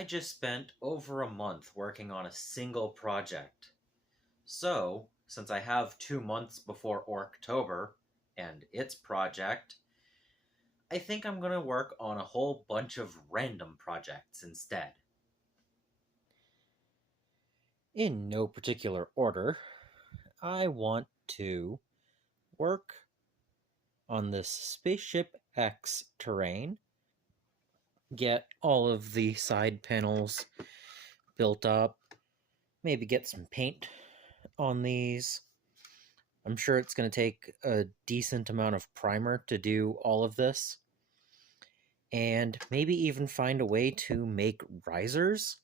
I just spent over a month working on a single project. So, since I have 2 months before Orktober and its project, I think I'm going to work on a whole bunch of random projects instead. In no particular order, I want to work on this Spaceship X terrain, get all of the side panels built up, maybe get some paint on these. I'm sure it's going to take a decent amount of primer to do all of this. And maybe even find a way to make risers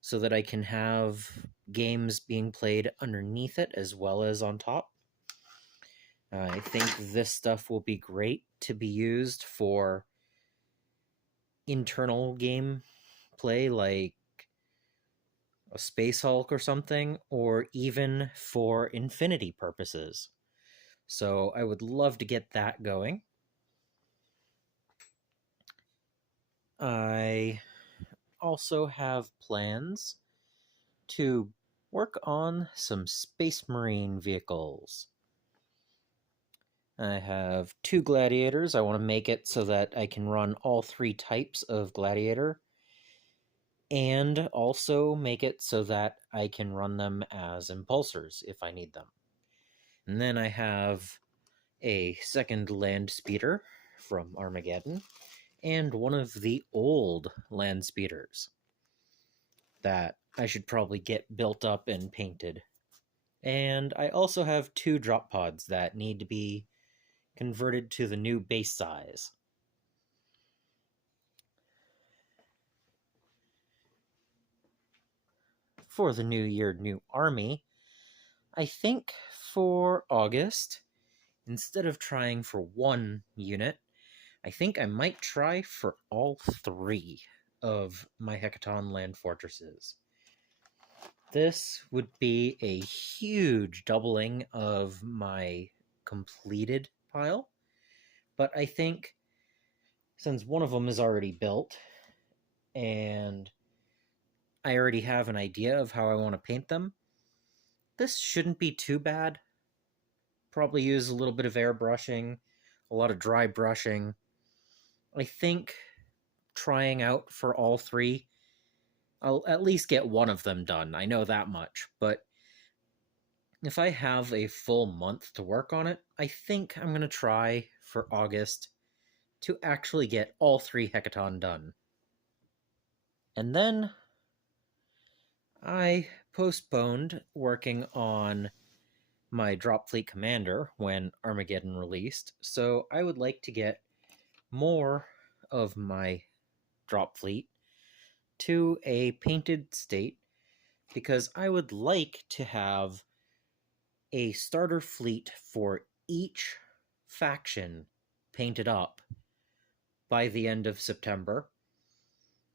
so that I can have games being played underneath it as well as on top. I think this stuff will be great to be used for internal game play like a Space Hulk or something, or even for Infinity purposes. So I would love to get that going. I also have plans to work on some Space Marine vehicles. I have 2 gladiators. I want to make it so that I can run all 3 types of gladiator, and also make it so that I can run them as impulsors if I need them. And then I have a second land speeder from Armageddon, and one of the old land speeders that I should probably get built up and painted. And I also have 2 drop pods that need to be converted to the new base size. For the new year, new army, I think for August, instead of trying for 1 unit, I think I might try for all 3 of my Hecaton land fortresses. This would be a huge doubling of my completed pile, but I think since one of them is already built and I already have an idea of how I want to paint them, this shouldn't be too bad. Probably use a little bit of airbrushing, a lot of dry brushing. I think trying out for all 3, I'll at least get one of them done. I know that much, but if I have a full month to work on it, I think I'm going to try for August to actually get all 3 Hecaton done. And then I postponed working on my Drop Fleet Commander when Armageddon released, so I would like to get more of my Drop Fleet to a painted state, because I would like to have a starter fleet for each faction painted up by the end of September,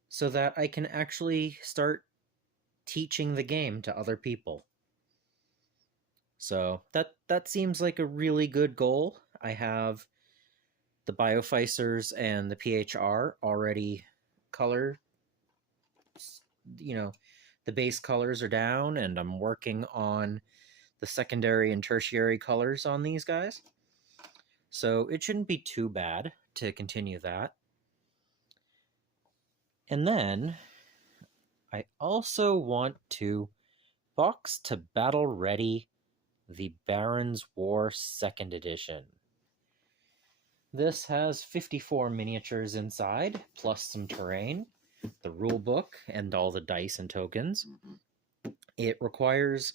so that I can actually start teaching the game to other people. So that seems like a really good goal. I have the Bioficers and the PHR already colored. The base colors are down, and I'm working on the secondary and tertiary colors on these guys. So it shouldn't be too bad to continue that. And then I also want to box to battle ready the Baron's War 2nd Edition. This has 54 miniatures inside, plus some terrain, the rulebook, and all the dice and tokens. It requires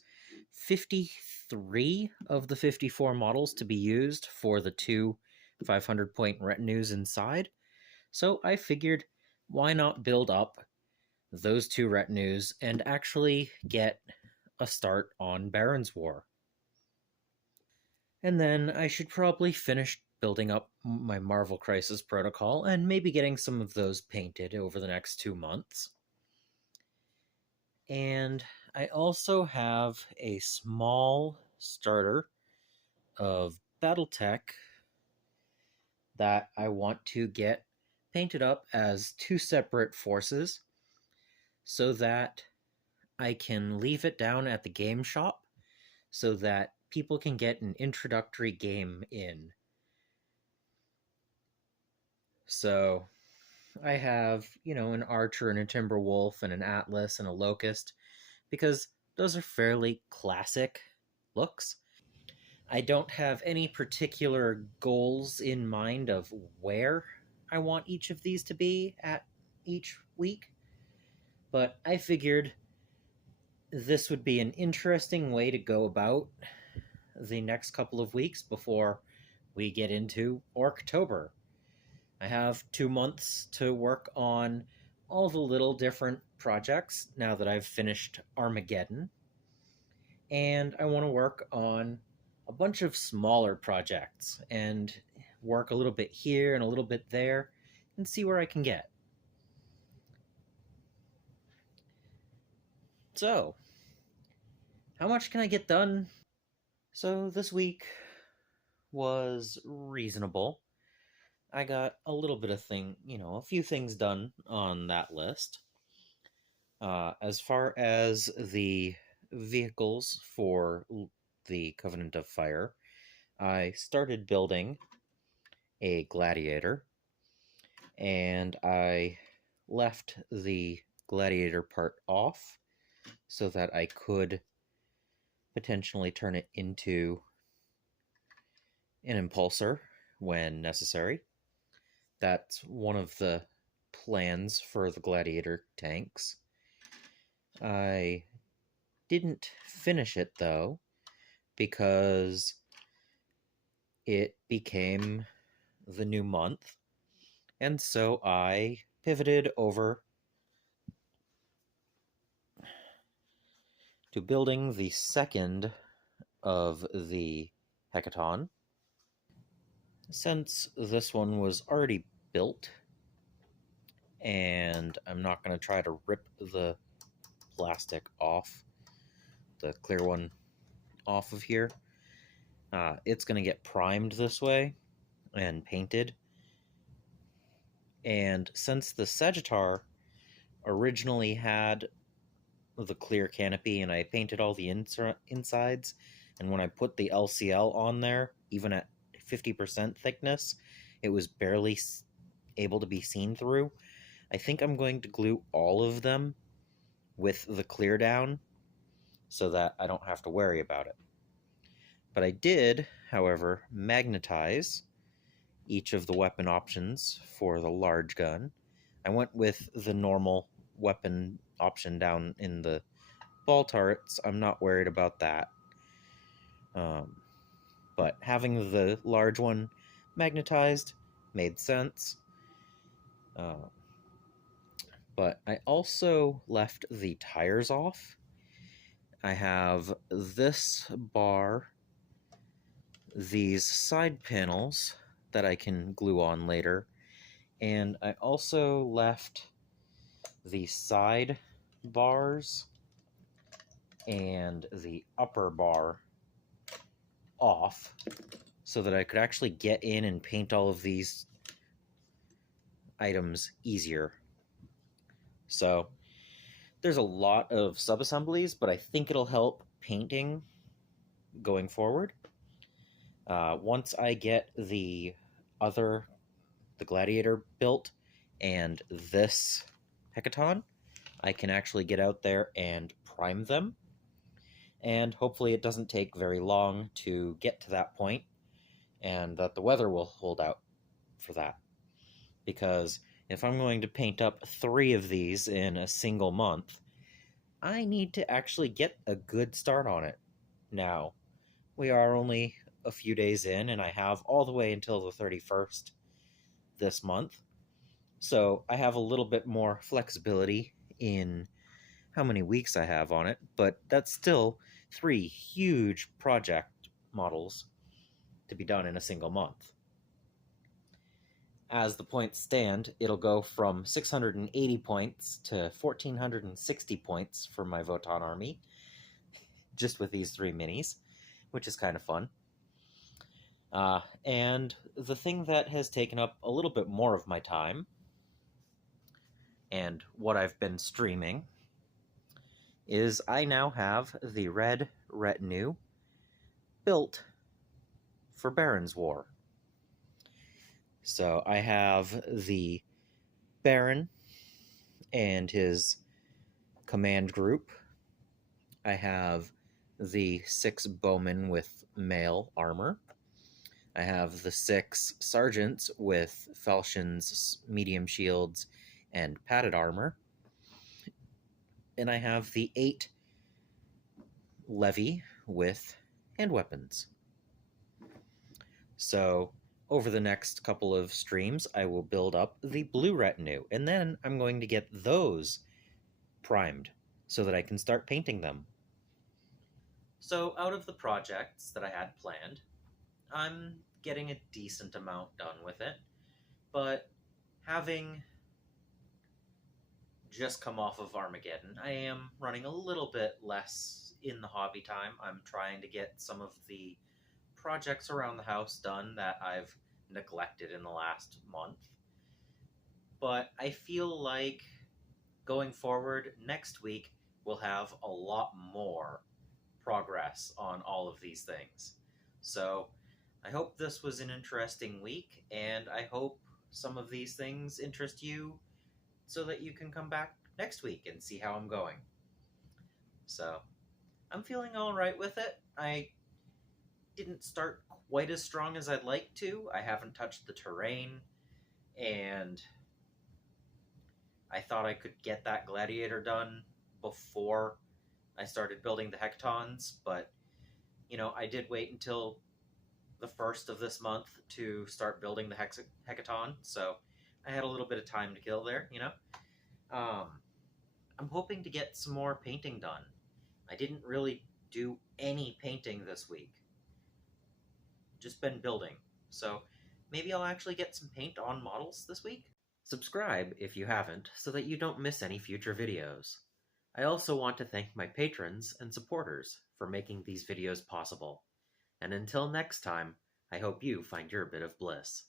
53 of the 54 models to be used for the 2 500-point retinues inside, so I figured why not build up those 2 retinues and actually get a start on Baron's War. And then I should probably finish building up my Marvel Crisis Protocol and maybe getting some of those painted over the next 2 months. And I also have a small starter of Battletech that I want to get painted up as 2 separate forces. so that I can leave it down at the game shop so that people can get an introductory game in. So I have, an archer and a timber wolf and an atlas and a locust because those are fairly classic looks. I don't have any particular goals in mind of where I want each of these to be at each week, but I figured this would be an interesting way to go about the next couple of weeks before we get into Orktober. I have 2 months to work on all the little different projects now that I've finished Armageddon, and I want to work on a bunch of smaller projects and work a little bit here and a little bit there and see where I can get. So, how much can I get done? So, this week was reasonable. I got a little bit of a few things done on that list. As far as the vehicles for the Covenant of Fire, I started building a gladiator, and I left the gladiator part off so that I could potentially turn it into an impulsor when necessary. That's one of the plans for the gladiator tanks. I didn't finish it though because it became the new month, and so I pivoted over to building the second of the Hecaton. Since this one was already built, and I'm not going to try to rip the plastic off, the clear one off of here, it's going to get primed this way and painted. And since the Sagittar originally had the clear canopy and I painted all the insides, and when I put the LCL on there, even at 50% thickness, it was barely able to be seen through, I think I'm going to glue all of them with the clear down so that I don't have to worry about it. But I did, however, magnetize each of the weapon options for the large gun. I went with the normal weapon option down in the ball turrets. I'm not worried about that. But having the large one magnetized made sense. But I also left the tires off. I have this bar, these side panels that I can glue on later, and I also left the side bars and the upper bar off so that I could actually get in and paint all of these items easier. So there's a lot of sub-assemblies, but I think it'll help painting going forward. Once I get the gladiator built and this Hecaton, I can actually get out there and prime them. And hopefully it doesn't take very long to get to that point, and that the weather will hold out for that. Because if I'm going to paint up 3 of these in a single month, I need to actually get a good start on it. Now, we are only a few days in, and I have all the way until the 31st this month. So I have a little bit more flexibility in how many weeks I have on it, but that's still 3 huge project models to be done in a single month. As the points stand, it'll go from 680 points to 1,460 points for my Votann army, just with these 3 minis, which is kind of fun. And the thing that has taken up a little bit more of my time, and what I've been streaming is I now have the red retinue built for Baron's War. So I have the Baron and his command group. I have the 6 bowmen with mail armor. I have the 6 sergeants with falchions, medium shields, and padded armor. And I have the 8 levy with hand weapons. So over the next couple of streams, I will build up the blue retinue, and then I'm going to get those primed so that I can start painting them. So out of the projects that I had planned, I'm getting a decent amount done with it, but having just come off of Armageddon, I am running a little bit less in the hobby time. I'm trying to get some of the projects around the house done that I've neglected in the last month. But I feel like going forward, next week we'll have a lot more progress on all of these things. So I hope this was an interesting week, and I hope some of these things interest you so that you can come back next week and see how I'm going. So I'm feeling all right with it. I didn't start quite as strong as I'd like to. I haven't touched the terrain, and I thought I could get that gladiator done before I started building the hecatons, but I did wait until the first of this month to start building the hecaton, so I had a little bit of time to kill there. I'm hoping to get some more painting done. I didn't really do any painting this week. Just been building. So maybe I'll actually get some paint on models this week. Subscribe if you haven't so that you don't miss any future videos. I also want to thank my patrons and supporters for making these videos possible. And until next time, I hope you find your bit of bliss.